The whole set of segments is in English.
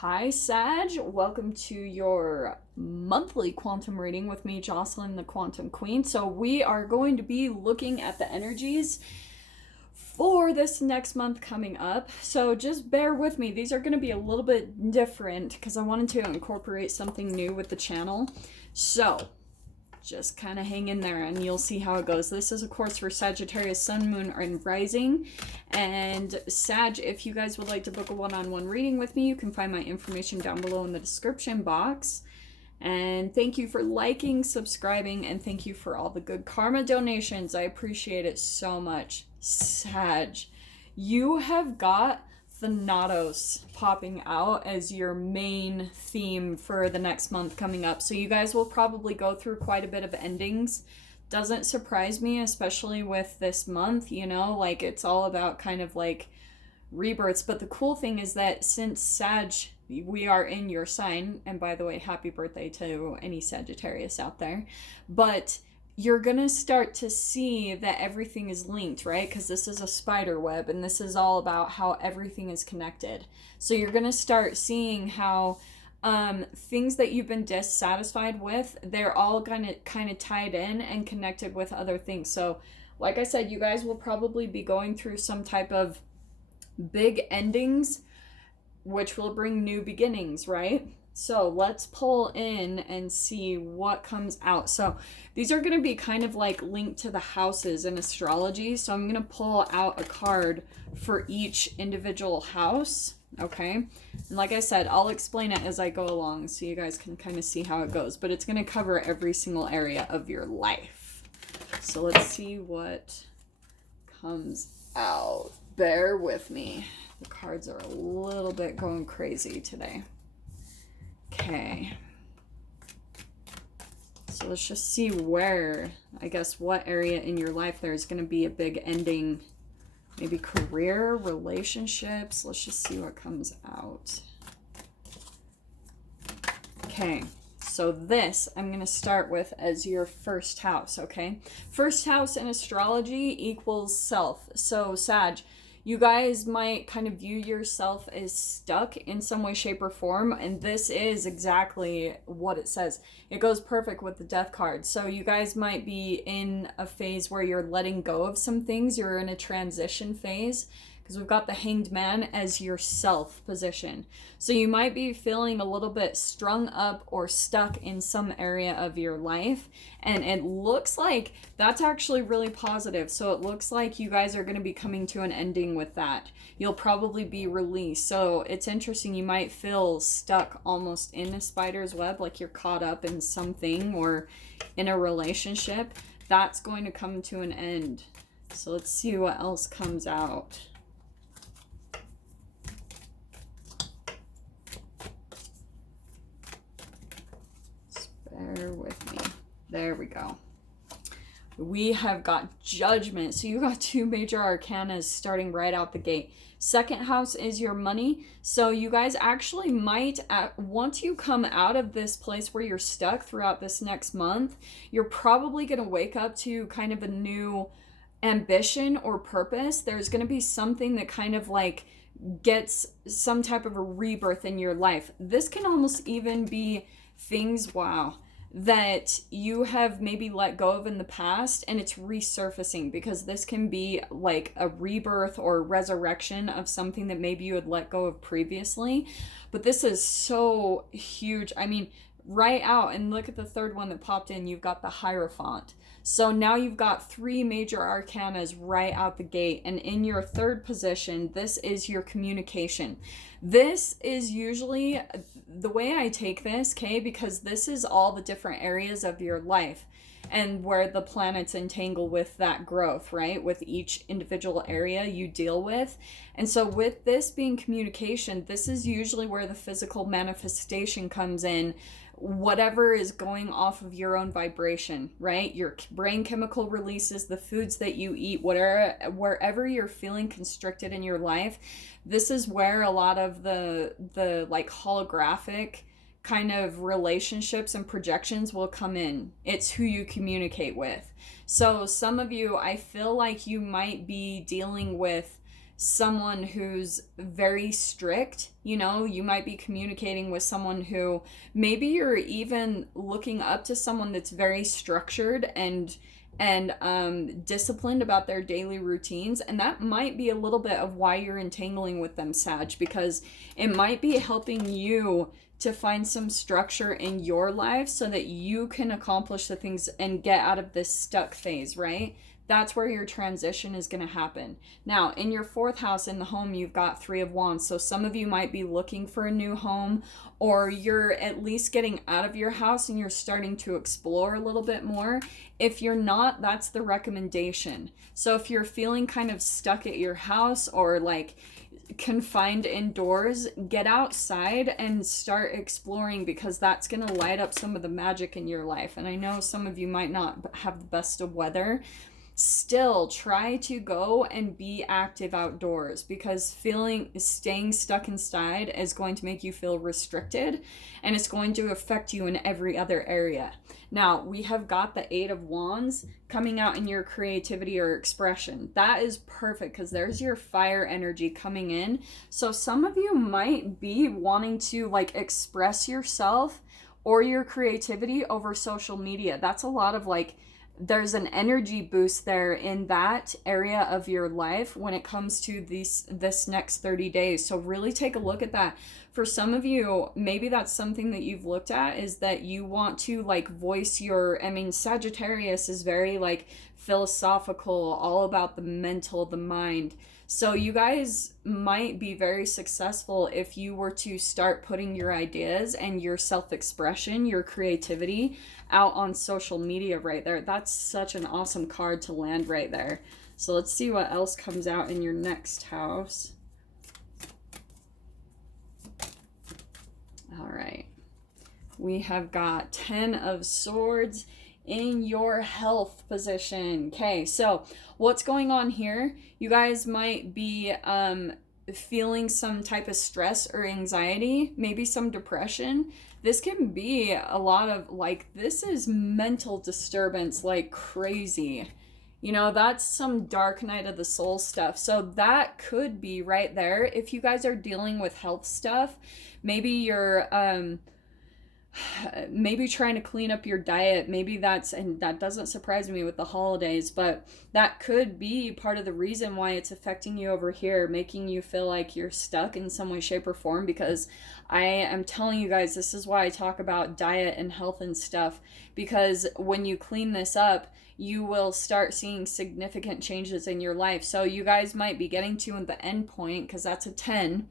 Hi, Sag. Welcome to your monthly quantum reading with me, Jocelyn, the Quantum Queen. So, we are going to be looking at the energies for this next month coming up. So, just bear with me. These are going to be a little bit different because I wanted to incorporate something new with the channel. So, just kind of hang in there and you'll see how it goes. This is, of course, for Sagittarius, Sun, Moon, and Rising. And Sag, if you guys would like to book a one-on-one reading with me, you can find my information down below in the description box. And thank you for liking, subscribing, and thank you for all the good karma donations. I appreciate it so much. Sag, you have got Thanatos popping out as your main theme for the next month coming up. So you guys will probably go through quite a bit of endings. Doesn't surprise me, especially with this month, you know, like it's all about kind of like rebirths. But the cool thing is that since Sag, we are in your sign, and by the way, happy birthday to any Sagittarius out there, but you're going to start to see that everything is linked, right? Because this is a spider web and this is all about how everything is connected. So you're going to start seeing how things that you've been dissatisfied with, they're all kind of tied in and connected with other things. So like I said, you guys will probably be going through some type of big endings, which will bring new beginnings, right? So let's pull in and see what comes out. So these are going to be kind of like linked to the houses in astrology. So I'm going to pull out a card for each individual house. Okay. And like I said, I'll explain it as I go along so you guys can kind of see how it goes. But it's going to cover every single area of your life. So let's see what comes out. Bear with me. The cards are a little bit going crazy today. Okay, so let's just see where, I guess, what area in your life there's going to be a big ending. Maybe career, relationships. Let's just see what comes out. Okay, so this I'm going to start with as your first house, okay? First house in astrology equals self. So, Sag, you guys might kind of view yourself as stuck in some way, shape, or form, and this is exactly what it says. It goes perfect with the death card. So you guys might be in a phase where you're letting go of some things. You're in a transition phase because we've got the Hanged Man as your self position. So you might be feeling a little bit strung up or stuck in some area of your life, and it looks like that's actually really positive. So it looks like you guys are going to be coming to an ending with that. You'll probably be released. So it's interesting, you might feel stuck almost in a spider's web, like you're caught up in something or in a relationship. That's going to come to an end. So let's see what else comes out. Bear with me. There we go. We have got Judgment. So you got two major arcanas starting right out the gate. Second house is your money. So you guys actually might, once you come out of this place where you're stuck throughout this next month, you're probably going to wake up to kind of a new ambition or purpose. There's going to be something that kind of like gets some type of a rebirth in your life. This can almost even be things, wow, that you have maybe let go of in the past and it's resurfacing, because this can be like a rebirth or resurrection of something that maybe you had let go of previously. But this is so huge. I mean, right out, and look at the third one that popped in, you've got the Hierophant. So now you've got three major arcanas right out the gate, and in your third position, this is your communication. This is usually the way I take this, okay, because this is all the different areas of your life and where the planets entangle with that growth, right? With each individual area you deal with. And so with this being communication, this is usually where the physical manifestation comes in, whatever is going off of your own vibration, right? Your brain chemical releases, the foods that you eat, wherever you're feeling constricted in your life, this is where a lot of the like holographic kind of relationships and projections will come in. It's who you communicate with. So some of you, I feel like you might be dealing with someone who's very strict. You know, you might be communicating with someone who maybe you're even looking up to someone that's very structured and disciplined about their daily routines, and that might be a little bit of why you're entangling with them, Sag, because it might be helping you to find some structure in your life so that you can accomplish the things and get out of this stuck phase, right? That's where your transition is going to happen. Now, in your fourth house in the home, you've got Three of Wands. So some of you might be looking for a new home, or you're at least getting out of your house and you're starting to explore a little bit more. If you're not, that's the recommendation. So if you're feeling kind of stuck at your house or like confined indoors, get outside and start exploring, because that's going to light up some of the magic in your life. And I know some of you might not have the best of weather. Still try to go and be active outdoors, because staying stuck inside is going to make you feel restricted, and it's going to affect you in every other area. Now, we have got the Eight of Wands coming out in your creativity or expression. That is perfect, because there's your fire energy coming in. So some of you might be wanting to like express yourself or your creativity over social media. That's a lot of like, there's an energy boost there in that area of your life when it comes to this next 30 days. So really take a look at that. For some of you, maybe that's something that you've looked at, is that you want to like voice your, I mean, Sagittarius is very like philosophical, all about the mental, the mind. So you guys might be very successful if you were to start putting your ideas and your self-expression, your creativity out on social media right there. That's such an awesome card to land right there. So let's see what else comes out in your next house. All right. We have got 10 of Swords in your health position. Okay, so what's going on here? You guys might be feeling some type of stress or anxiety, maybe some depression. This can be a lot of like, this is mental disturbance like crazy. You know, that's some dark night of the soul stuff. So that could be right there. If you guys are dealing with health stuff, maybe you're maybe trying to clean up your diet. Maybe that's, and that doesn't surprise me with the holidays, but that could be part of the reason why it's affecting you over here, making you feel like you're stuck in some way, shape, or form. Because I am telling you guys, this is why I talk about diet and health and stuff, because when you clean this up, you will start seeing significant changes in your life. So you guys might be getting to the end point, because that's a 10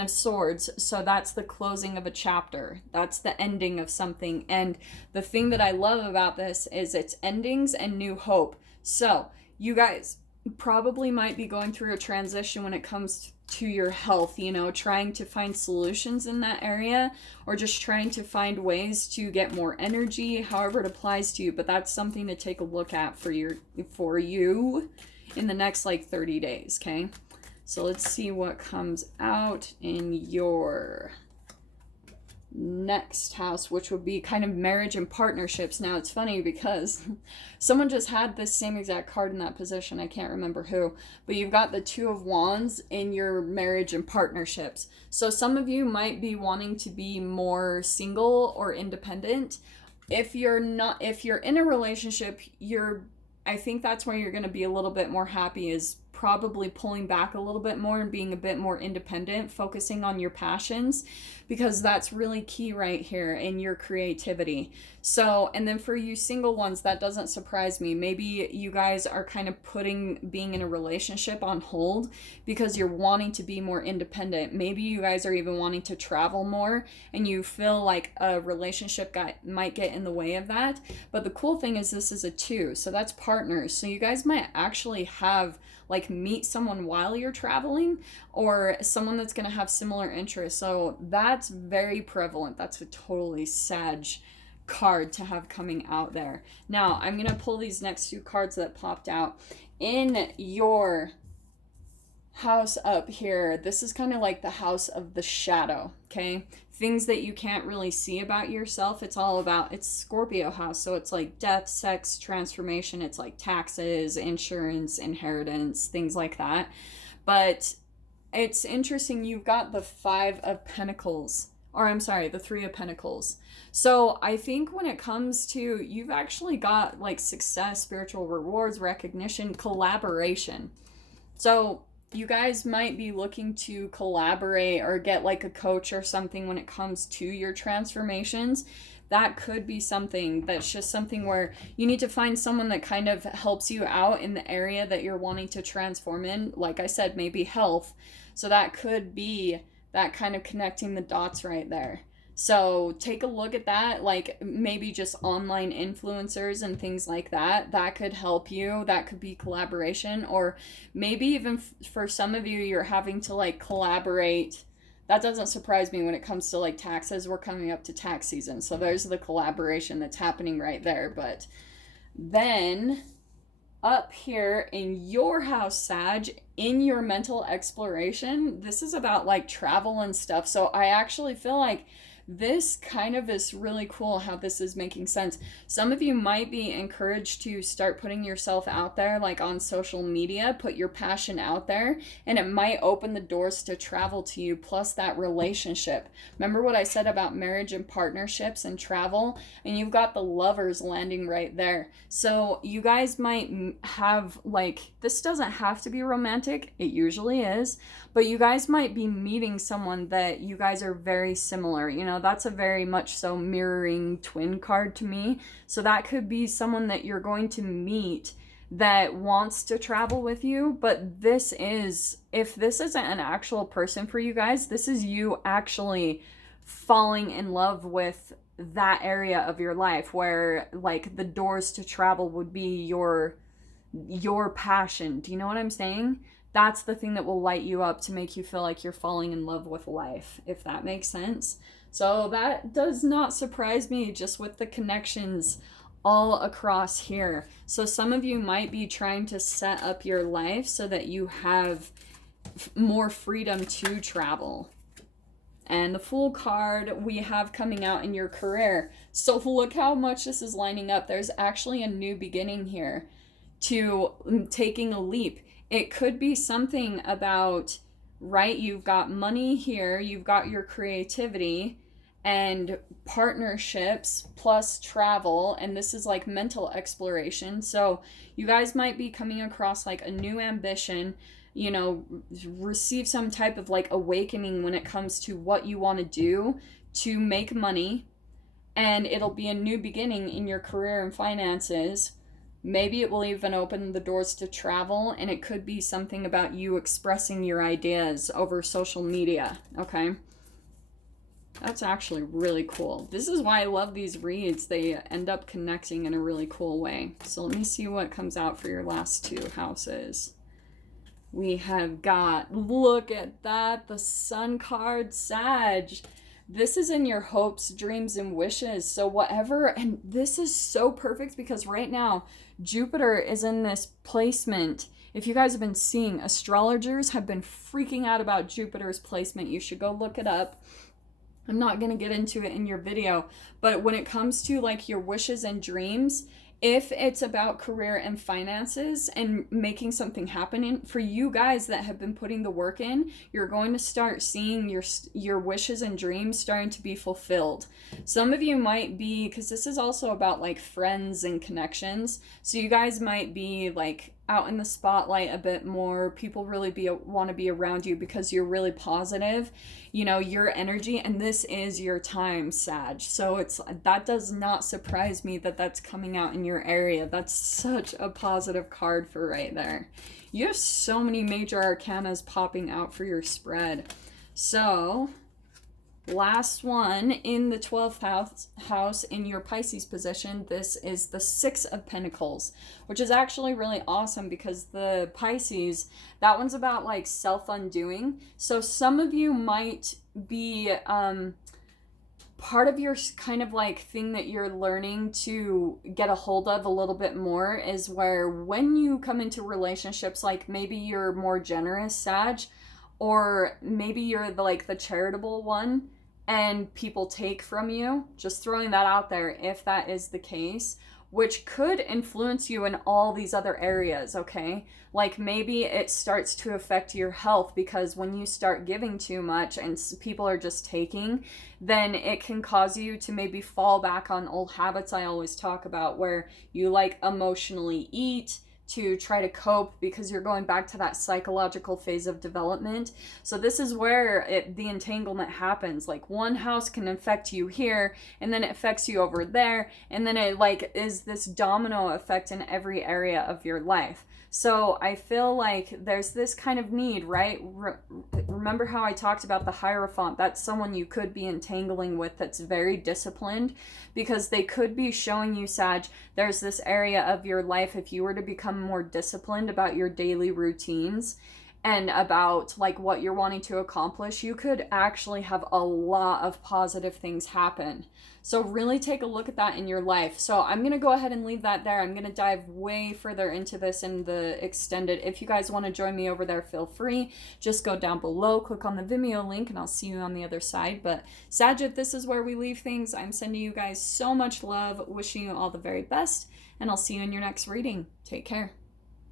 of Swords. So that's the closing of a chapter. That's the ending of something. And the thing that I love about this is it's endings and new hope. So you guys probably might be going through a transition when it comes to your health, you know, trying to find solutions in that area, or just trying to find ways to get more energy, however it applies to you. But that's something to take a look at for you in the next like 30 days, okay? So let's see what comes out in your next house, which would be kind of marriage and partnerships. Now, it's funny because someone just had this same exact card in that position. I can't remember who, but you've got the Two of Wands in your marriage and partnerships. So some of you might be wanting to be more single or independent. If you're in a relationship, I think that's where you're going to be a little bit more happy, is probably pulling back a little bit more and being a bit more independent, focusing on your passions, because that's really key right here in your creativity. So, and then for you single ones, that doesn't surprise me. Maybe you guys are kind of putting being in a relationship on hold because you're wanting to be more independent. Maybe you guys are even wanting to travel more, and you feel like a relationship might get in the way of that. But the cool thing is this is a 2, so that's partners. So you guys might actually have like meet someone while you're traveling, or someone that's going to have similar interests. So that's very prevalent. That's a totally Sag card to have coming out there. Now I'm going to pull these next 2 cards that popped out in your house up here. This is kind of like the house of the shadow, okay? Things that you can't really see about yourself. It's all about, it's Scorpio house, so it's like death, sex, transformation. It's like taxes, insurance, inheritance, things like that. But it's interesting, you've got the Five of Pentacles, or I'm sorry, the Three of Pentacles. So I think when it comes to, you've actually got like success, spiritual rewards, recognition, collaboration. So you guys might be looking to collaborate or get like a coach or something when it comes to your transformations. That could be something that's just something where you need to find someone that kind of helps you out in the area that you're wanting to transform in. Like I said, maybe health. So that could be that kind of connecting the dots right there. So take a look at that, like maybe just online influencers and things like that. That could help you. That could be collaboration. Or maybe even for some of you, you're having to like collaborate. That doesn't surprise me when it comes to like taxes. We're coming up to tax season. So there's the collaboration that's happening right there. But then up here in your house, Sag, in your mental exploration, this is about like travel and stuff. So I actually feel like this kind of is really cool how this is making sense. Some of you might be encouraged to start putting yourself out there, like on social media, put your passion out there, and it might open the doors to travel to you, plus that relationship. Remember what I said about marriage and partnerships and travel? And you've got the Lovers landing right there. So you guys might have like, this doesn't have to be romantic, it usually is, but you guys might be meeting someone that you guys are very similar. You know, that's a very much so mirroring twin card to me. So that could be someone that you're going to meet that wants to travel with you. But this is, if this isn't an actual person for you guys, this is you actually falling in love with that area of your life where like the doors to travel would be your passion. Do you know what I'm saying? That's the thing that will light you up to make you feel like you're falling in love with life, if that makes sense. So that does not surprise me, just with the connections all across here. So some of you might be trying to set up your life so that you have more freedom to travel. And the Fool card we have coming out in your career. So look how much this is lining up. There's actually a new beginning here to taking a leap. It could be something about, right, you've got money here, you've got your creativity and partnerships plus travel, and this is like mental exploration. So you guys might be coming across like a new ambition, you know, receive some type of like awakening when it comes to what you want to do to make money, and it'll be a new beginning in your career and finances. Maybe it will even open the doors to travel, and it could be something about you expressing your ideas over social media, okay? That's actually really cool. This is why I love these reads. They end up connecting in a really cool way. So let me see what comes out for your last two houses. We have got, look at that, the Sun card, Sag. This is in your hopes, dreams, and wishes. So whatever, and this is so perfect because right now, Jupiter is in this placement. If you guys have been seeing, astrologers have been freaking out about Jupiter's placement. You should go look it up. I'm not going to get into it in your video, but when it comes to like your wishes and dreams, if it's about career and finances and making something happen for you guys that have been putting the work in, you're going to start seeing your wishes and dreams starting to be fulfilled. Some of you might be, because this is also about like friends and connections, so you guys might be like out in the spotlight a bit more. People really want to be around you because you're really positive, you know, your energy, and this is your time, Sag. So that does not surprise me that that's coming out in your area. That's such a positive card for right there. You have so many major arcanas popping out for your spread. So last one in the 12th house in your Pisces position, this is the Six of Pentacles, which is actually really awesome because the Pisces, that one's about like self-undoing. So some of you might be part of your kind of like thing that you're learning to get a hold of a little bit more is where when you come into relationships, like maybe you're more generous, Sag, or maybe you're the charitable one and people take from you. Just throwing that out there if that is the case. which could influence you in all these other areas, okay? Like maybe it starts to affect your health, because when you start giving too much and people are just taking, then it can cause you to maybe fall back on old habits I always talk about, where you like emotionally eat to try to cope because you're going back to that psychological phase of development. So this is where the entanglement happens. Like one house can affect you here, and then it affects you over there, and then it like is this domino effect in every area of your life. So I feel like there's this kind of need, right? Remember how I talked about the Hierophant? That's someone you could be entangling with that's very disciplined, because they could be showing you, Sag, there's this area of your life, if you were to become more disciplined about your daily routines and about like what you're wanting to accomplish, you could actually have a lot of positive things happen. So really take a look at that in your life. So I'm going to go ahead and leave that there. I'm going to dive way further into this in the extended. If you guys want to join me over there, feel free. Just go down below, click on the Vimeo link, and I'll see you on the other side. But Sagitt, this is where we leave things. I'm sending you guys so much love, wishing you all the very best, and I'll see you in your next reading. Take care.